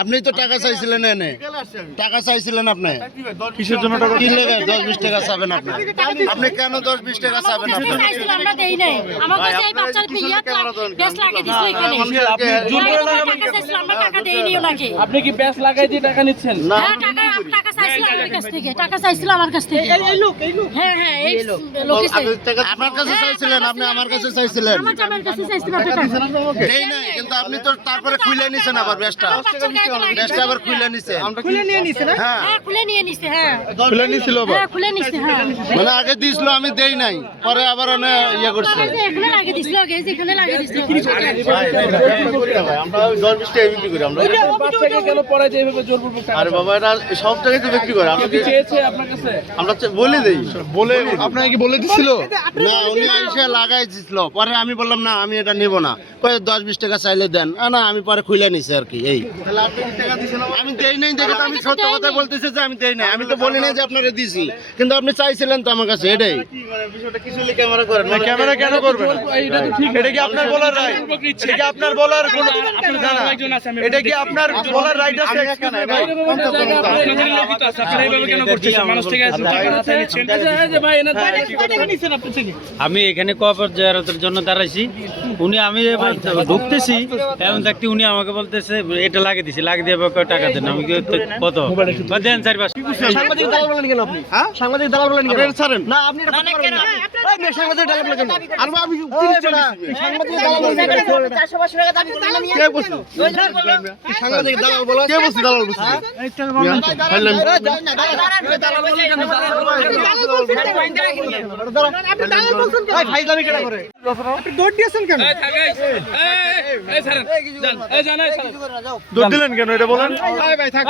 আপনি তো টাকা চাইছিলেন এনে, টাকা চাইছিলেন আপনি কিসের জন্য টাকা? কি লেগে 10-20 টাকা চাবেন আপনি? আপনি কেন 10-20 টাকা চাবেন? আপনি আমরা দেই নাই, আমার কাছে এই বাচ্চার বিয়া বেশ লাগে দিছিল এখানে। আপনি জোর করে লাগাবেন টাকা চাইছিল, আমরা টাকা দেইনি ওনাকে। আপনি কি ব্যাস লাগাই দিয়ে টাকা নিচ্ছেন? হ্যাঁ, টাকা চাইছিল আমার কাছ থেকে, টাকা চাইছিল আমার কাছ থেকে। এই লোক হ্যাঁ এই লোক আমার কাছে চাইছিলেন, আপনি আমার কাছে চাইছিলেন। আমার জামাইয়ের কাছে চাইছিল টাকা। দেই নাই, কিন্তু আপনি তো তারপরে খুলে নিছেন আবার ব্যাসটা আবার খুলে নিছেন। খুলে নিয়ে নিছে না? হ্যাঁ, হ্যাঁ, খুলে নিয়ে নিছে। হ্যাঁ খুলে নিছিল আবার। হ্যাঁ, খুলে নিছে। হ্যাঁ, মানে আগে দিছিল, আমি দেই নাই, পরে আবার অনে ইয়ে করছে। এখানে লাগে দিছিল, এখানে লাগে দিছিল। আমরা 10-20 টাকা বিক্রি করি আমরা। বাচ্চাকে কেন পড়ায় যে এভাবে জোরপূর্বক টাকা? আরে বাবা, এটা সব টাকাই তো বিক্রি করে। কি চেয়েছে আপনার কাছে? আমরা বলে দেই। বলে আপনাকে কি বলে দিছিল? না, উনি এসে লাগাই দিছিল, পরে আমি বললাম না, আমি এটা নেব না। কয়ে 10-20 টাকা চাইলে দেন। না, আমি পরে খুলে নিছি আর কি। এই আমি দেই নাই দেখে তো আমি সত্য কথা বলতেছি যে আমি দেই নাই। আমি তো বলি নাই যে আপনারা দিছি, কিন্তু আপনি চাইছিলেন তো আমার কাছে, এটাই। ক্যামেরা করেন না, ক্যামেরা কেন করবেন? এইটা তো ঠিক। এটা কি আপনার বলার রাইট? এটা কি আপনার বলার কোনো একজন আছে, আমি এটা কি আপনার বলার রাইট আছে? এখানে ভাই আমি এখানে কবার জিয়ারতের জন্য দাঁড়াইছি। আমি এবার ঢুকতেছি, এমন দেখতে উনি আমাকে বলতেছে এটা লাগিয়ে দিছি, লাগিয়ে দিয়ে এবার টাকা দেন। আমি কত দেন? 4-5। সাংবাদিক দালাল বলেন কেন আপনি? হ্যাঁ, সাংবাদিক দালাল বলেন কেন? ছাড়েন না, আপনি এটা করতে পারেন না। এই মেয়ে সাংবাদিক দালাল বলেন কেন? আর আমি 30 টাকা সাংবাদিক দালাল বলেন কেন? 450 টাকা দাবি করলাম আমি। কে বলছো? সাংবাদিক দালাল বলো। কে বলছো দালাল বলছো? ভাই ফাইজলামি কেন করে? আপনি দৌড় দিয়েছেন কেন? দৌড় দিলেন কেন এটা বলেন? ভাই থাক।